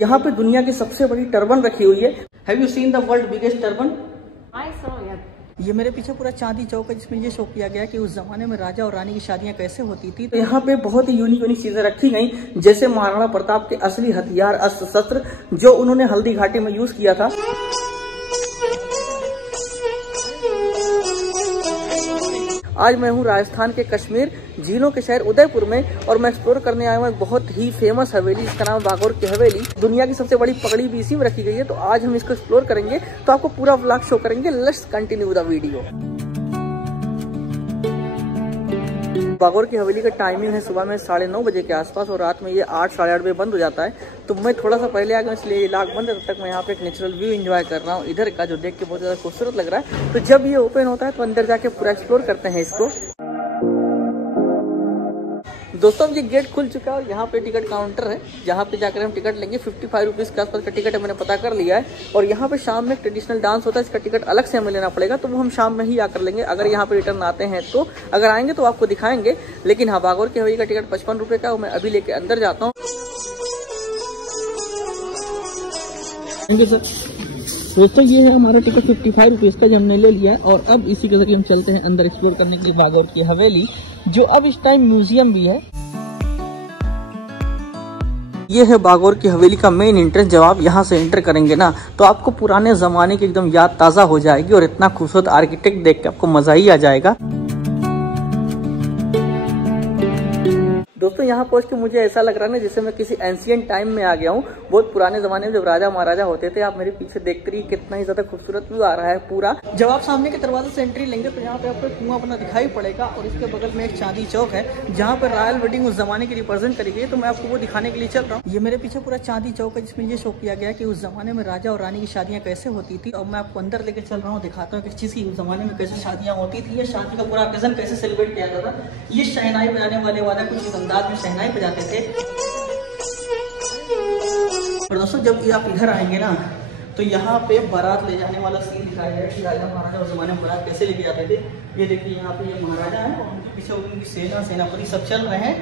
यहाँ पे दुनिया की सबसे बड़ी टर्बन रखी हुई है। Have you seen the world biggest turban? I saw it. ये मेरे पीछे पूरा चांदी चौक है जिसमें ये शो किया गया कि उस जमाने में राजा और रानी की शादियां कैसे होती थी। तो यहाँ पे बहुत ही यूनिक चीजें रखी गई, जैसे महाराणा प्रताप के असली हथियार, अस्त्र शस्त्र जो उन्होंने हल्दी घाटी में यूज किया था। आज मैं हूँ राजस्थान के कश्मीर झीलों के शहर उदयपुर में और मैं एक्सप्लोर करने आया हूँ एक बहुत ही फेमस हवेली जिसका नाम बागोर की हवेली। दुनिया की सबसे बड़ी पगड़ी भी इसी में रखी गई है। तो आज हम इसको एक्सप्लोर करेंगे, तो आपको पूरा व्लॉग शो करेंगे। Let's continue the video. Bagore ki Haveli का टाइमिंग है सुबह में 9:30 बजे के आसपास और रात में ये 8 साढ़े 8 बजे बंद हो जाता है। तो मैं थोड़ा सा पहले आ गया इसलिए ये लॉक बंद है। तब तक मैं यहाँ पे एक नेचुरल व्यू एंजॉय कर रहा हूँ इधर का, जो देख के बहुत ज्यादा खूबसूरत लग रहा है। तो जब ये ओपन होता है तो अंदर जाके पूरा एक्सप्लोर करते हैं इसको। दोस्तों ये गेट खुल चुका है और यहाँ पे टिकट काउंटर है जहाँ पे जाकर हम टिकट लेंगे। 55 रुपीज़ के आसपास का टिकट है, मैंने पता कर लिया है। और यहाँ पे शाम में ट्रेडिशनल डांस होता है, इसका टिकट अलग से हमें लेना पड़ेगा। तो वो हम शाम में ही आकर लेंगे अगर यहाँ पे रिटर्न आते हैं तो। अगर आएंगे तो आपको दिखाएंगे। लेकिन हाँ, बागोर की हवेली का टिकट 55 रुपये का, मैं अभी लेके अंदर जाता हूँ। Thank you sir. दोस्तों ये है हमारा टिकट 55 रुपीज़ का जो हमने ले लिया है। और अब इसी के जरिए हम चलते हैं अंदर एक्सप्लोर करने के लिए बागोर की हवेली, जो अब इस टाइम म्यूजियम भी है। ये है बागोर की हवेली का मेन एंट्रेंस। जब आप यहाँ से एंटर करेंगे ना तो आपको पुराने जमाने की एकदम याद ताज़ा हो जाएगी और इतना खूबसूरत आर्किटेक्ट देख के आपको मजा ही आ जाएगा। दोस्तों यहाँ पहुँच के मुझे ऐसा लग रहा है ना जैसे मैं किसी एंशिएंट टाइम में आ गया हूँ। बहुत पुराने जमाने में जब राजा महाराजा होते थे। आप मेरे पीछे देखते रहिए कितना ही ज्यादा खूबसूरत व्यू आ रहा है पूरा। जब आप सामने के दरवाजे से एंट्री लेंगे तो यहाँ पे आपको कुआं अपना दिखाई पड़ेगा और इसके बगल में एक चांदी चौक है जहाँ पर रॉयल वेडिंग उस जमाने की रिप्रेजेंट करी गई। तो मैं आपको वो दिखाने के लिए चल रहा हूँ। ये मेरे पीछे पूरा चांदी चौक है जिसमें ये शो किया गया कि उस जमाने में राजा और रानी की शादियां कैसे होती थी। और मैं आपको अंदर लेके चल रहा हूँ, दिखाता हूँ किस चीज की उस जमाने में कैसे शादियां होती थी, ये शादी का पूरा ओकेजन कैसे सेलिब्रेट किया जाता था। ये शहनाई बजाने वाले वाला कुछ इस अंदाज में शहनाई बजाते थे। और दोस्तों जब आप इधर आएंगे ना तो यहाँ पे बारात ले जाने वाला सीन दिखाया गया कि राजा महाराजा उस जमाने में बारात कैसे लेके जाते थे। ये देखिए यहाँ पे ये महाराजा है और उनके पीछे उनकी सेनापति सब चल रहे हैं।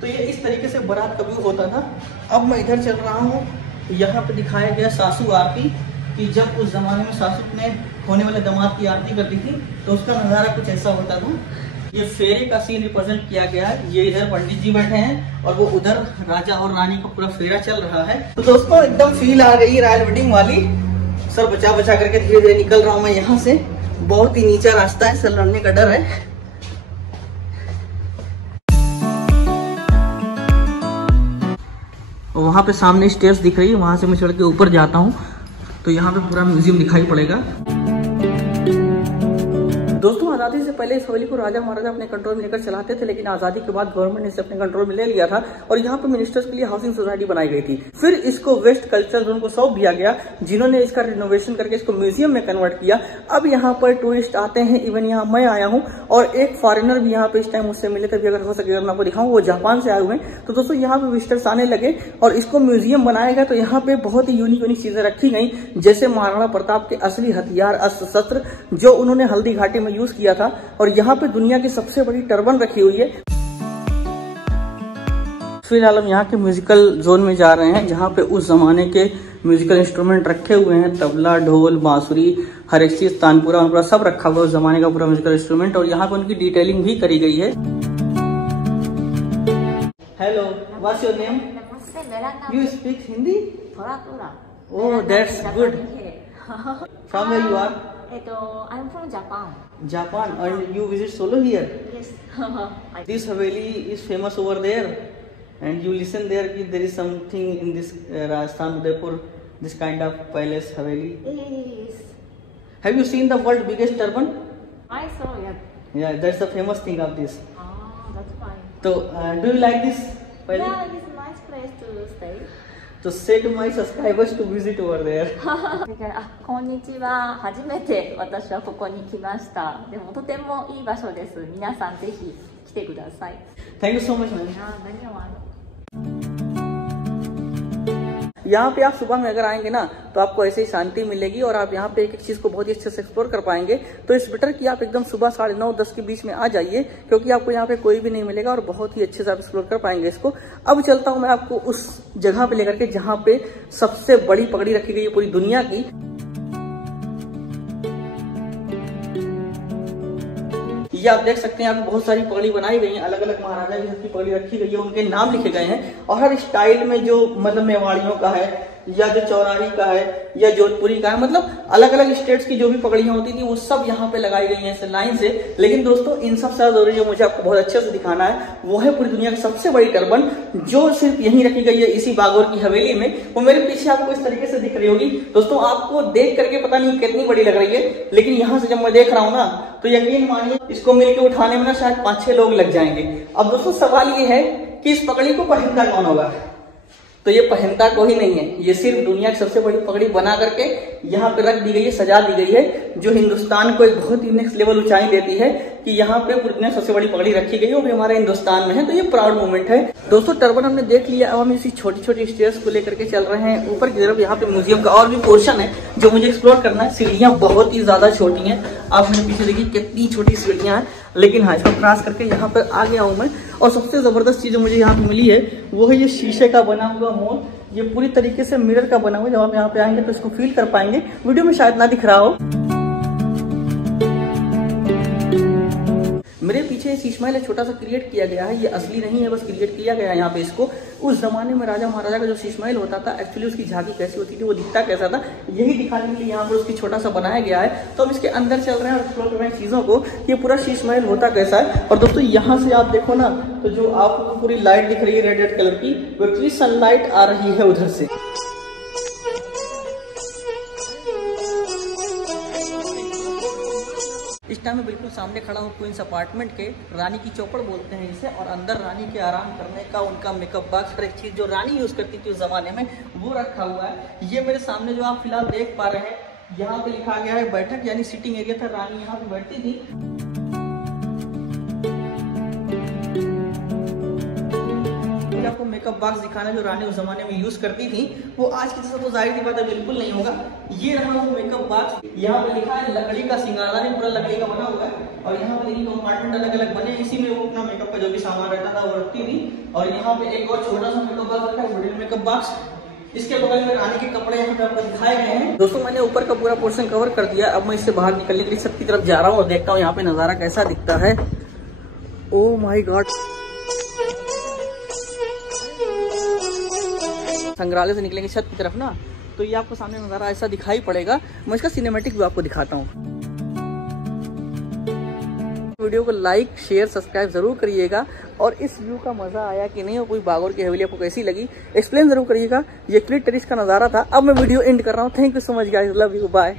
तो ये इस तरीके से बारात का व्यू होता था। अब मैं इधर चल रहा हूँ, यहाँ पे दिखाया गया सासू आरती कि जब उस जमाने में सासू ने होने वाले दामाद की आरती करती थी तो उसका नज़ारा कुछ ऐसा होता था। ये फेरे का सीन रिप्रेजेंट किया गया है। ये इधर पंडित जी बैठे हैं और वो उधर राजा और रानी का पूरा फेरा चल रहा है। तो दोस्तों एकदम फील आ रही है रॉयल वेडिंग वाली। सर बचा बचा करके धीरे धीरे निकल रहा हूँ मैं यहाँ से। बहुत ही नीचा रास्ता है, सर लड़ने का डर है। वहाँ पे सामने स्टेयर्स दिख रही है, वहां से मैं चढ़ के ऊपर जाता हूँ तो यहाँ पे पूरा म्यूजियम दिखाई पड़ेगा। दोस्तों आज़ादी से पहले इस हवेली को राजा महाराजा अपने कंट्रोल में लेकर चलाते थे, लेकिन आज़ादी के बाद गवर्नमेंट ने इसे अपने कंट्रोल में ले लिया था और यहाँ पे मिनिस्टर्स के लिए हाउसिंग सोसाइटी बनाई गई थी। फिर इसको वेस्ट कल्चर जोन को सौंप दिया गया, जिन्होंने इसका रिनोवेशन करके इसको म्यूजियम में कन्वर्ट किया। अब यहाँ पर टूरिस्ट आते हैं, इवन यहाँ मैं आया हूँ और एक फॉरेनर भी यहाँ पे इस टाइम मुझसे मिले थे भी, अगर हो सके मैं आपको दिखाऊँ, वो जापान से आए हुए हैं। तो दोस्तों यहाँ पे विजिटर्स आने लगे और इसको म्यूजियम बनाया गया। तो यहाँ पे बहुत ही यूनिक चीजें रखी गई, जैसे महाराणा प्रताप के असली हथियार, अस्त्र शस्त्र जो उन्होंने हल्दी घाटी में यूज किया था। और यहाँ पे दुनिया की सबसे बड़ी टर्बन रखी हुई है। फिलहाल हम यहाँ के म्यूजिकल जोन में जा रहे हैं जहाँ पे उस जमाने के म्यूजिकल इंस्ट्रूमेंट रखे हुए हैं। तबला, ढोल, बांसुरी, हर एक चीज, तानपुरा वानपुरा सब रखा हुआ है उस जमाने का पूरा म्यूजिकल इंस्ट्रूमेंट। और यहाँ पे उनकी डिटेलिंग भी करी गई है। Hello, what's your name? You speak Hindi? Oh that's good. From where you are? I'm from Japan. Japan, and you visit solo here? Yes. This Haveli is famous over there, and you listen there कि there is something in this Rajasthan Udaipur, this kind of palace Haveli. Yes. Have you seen the world biggest turban? I saw it. Yeah, that's the famous thing of this. That's fine. So, do you like this palace? Yeah, it's a nice place to stay. So say to my subscribers to visit over there. こんにちは。初めて私はここに来ました。でもとてもいい場所です。皆さんぜひ来てください。Thank you so much, man. यहाँ पे आप सुबह में अगर आएंगे ना तो आपको ऐसे ही शांति मिलेगी और आप यहाँ पे एक एक चीज को बहुत ही अच्छे से एक्सप्लोर कर पाएंगे। तो इस बेटर कि आप एकदम सुबह 9:30-10 के बीच में आ जाइए, क्योंकि आपको यहाँ पे कोई भी नहीं मिलेगा और बहुत ही अच्छे से आप एक्सप्लोर कर पाएंगे इसको। अब चलता हूँ मैं आपको उस जगह पे लेकर के जहाँ पे सबसे बड़ी पगड़ी रखी गई है पूरी दुनिया की। ये आप देख सकते हैं, यहाँ पे बहुत सारी पगड़ी बनाई गई हैं, अलग अलग महाराजा की पगड़ी रखी गई है, उनके नाम लिखे गए हैं और हर स्टाइल में जो मतलब मेवाड़ियों का है या जो चौराही का है या जोधपुरी का है, मतलब अलग अलग स्टेट्स की जो भी पगड़ियां होती थी वो सब यहाँ पे लगाई गई हैं ऐसे लाइन से। लेकिन दोस्तों इन सब से जरूरी जो मुझे आपको बहुत अच्छे से दिखाना है वो है पूरी दुनिया की सबसे बड़ी टर्बन, जो सिर्फ यहीं रखी गई है इसी बागोर की हवेली में। वो मेरे पीछे आपको इस तरीके से दिख रही होगी दोस्तों, आपको देख करके पता नहीं कितनी बड़ी लग रही है, लेकिन यहाँ से जब मैं देख रहा हूँ ना तो यकीन मानिए इसको मिलकर उठाने में ना शायद 5-6 लोग लग जाएंगे। अब दोस्तों सवाल ये है कि इस पगड़ी को पहनता कौन होगा? तो ये पहनता कोई नहीं है, ये सिर्फ दुनिया की सबसे बड़ी पगड़ी बना करके यहाँ पे रख दी गई है, सजा दी गई है, जो हिंदुस्तान को एक बहुत ही नेक्स्ट लेवल ऊंचाई देती है कि यहाँ पे पूरी दुनिया सबसे बड़ी पगड़ी रखी गई है, वो भी हमारे हिंदुस्तान में है। तो ये प्राउड मोमेंट है दोस्तों। टर्बन हमने देख लिया, अब हम इसी छोटी छोटी स्टेयर्स को लेकर के चल रहे हैं ऊपर की तरफ। यहाँ पे म्यूजियम का और भी पोर्शन है जो मुझे एक्सप्लोर करना है। सीढ़ियाँ बहुत ही ज्यादा छोटी हैं, आप मेरे पीछे देखिए कितनी छोटी सीढ़ियाँ हैं, लेकिन हाँ इसको क्रॉस करके यहाँ पर आ गया हूँ मैं। और सबसे जबरदस्त चीज जो मुझे यहाँ पे मिली है वो है ये शीशे का बना हुआ मॉल। ये पूरी तरीके से मिरर का बना हुआ है, जब आप यहाँ पे आएंगे तो इसको फील कर पाएंगे। वीडियो में शायद ना दिख रहा हो, मेरे पीछे शीश महल छोटा सा क्रिएट किया गया है, ये असली नहीं है, बस क्रिएट किया गया है यहाँ पे इसको। उस जमाने में राजा महाराजा का जो शीश महल होता था, एक्चुअली उसकी झांकी कैसी होती थी, वो दिखता कैसा था, यही दिखाने के लिए यहाँ पर उसकी छोटा सा बनाया गया है। तो हम इसके अंदर चल रहे हैं और एक्सप्लोर कर रहे हैं चीजों को, ये पूरा शीश महल होता कैसा है। और दोस्तों यहाँ से आप देखो ना तो जो आपको पूरी लाइट दिख रही है रेड कलर की, वो एक्चुअली सनलाइट आ रही है उधर से। इस टाइम में बिल्कुल सामने खड़ा हूँ क्वींस अपार्टमेंट के, रानी की चौपड़ बोलते हैं इसे, और अंदर रानी के आराम करने का उनका मेकअप बॉक्स, हर एक चीज जो रानी यूज करती थी उस जमाने में वो रखा हुआ है। ये मेरे सामने जो आप फिलहाल देख पा रहे हैं, यहाँ पे लिखा गया है बैठक, यानी सिटिंग एरिया था, रानी यहाँ पे बैठती थी। आपको मेकअप बॉक्स दिखाना जो रानी उस जमाने में यूज करती थी, वो आज की तरह तो जाहिर सी बात है बिल्कुल नहीं होगा। ये रहा वो मेकअप बॉक्स, यहाँ पे लिखा है लकड़ी का सिंगारदान, पूरा लकड़ी का बना हुआ है। और यहाँ पे देखिए कंपार्टमेंट अलग अलग बने, इसी में वो अपना मेकअप का जो भी सामान रहता था वो रखती थी। और यहाँ पे एक और छोटा सा मेकअप बॉक्स रखा है, मिडिल मेकअप बॉक्स। इसके बगल में रानी के कपड़े यहाँ पे आपको दिखाए गए हैं। दोस्तों मैंने ऊपर का पूरा पोर्शन कवर कर दिया, अब मैं इससे बाहर निकलने के लिए छत की तरफ जा रहा हूँ और देखता हूँ यहाँ पे नजारा कैसा दिखता है। ओह माय गॉड, संग्रहालय से निकलेंगे छत की तरफ ना तो ये आपको सामने नजारा ऐसा दिखाई पड़ेगा। मैं इसका सिनेमैटिक व्यू आपको दिखाता हूँ। वीडियो को लाइक शेयर सब्सक्राइब जरूर करिएगा, और इस व्यू का मजा आया कि नहीं, और कोई बागोर की हवेली आपको कैसी लगी एक्सप्लेन जरूर करिएगा। ये क्लिक टेरिस का नजारा था। अब मैं वीडियो एंड कर रहा हूँ। Thank you so much guys, love you, bye.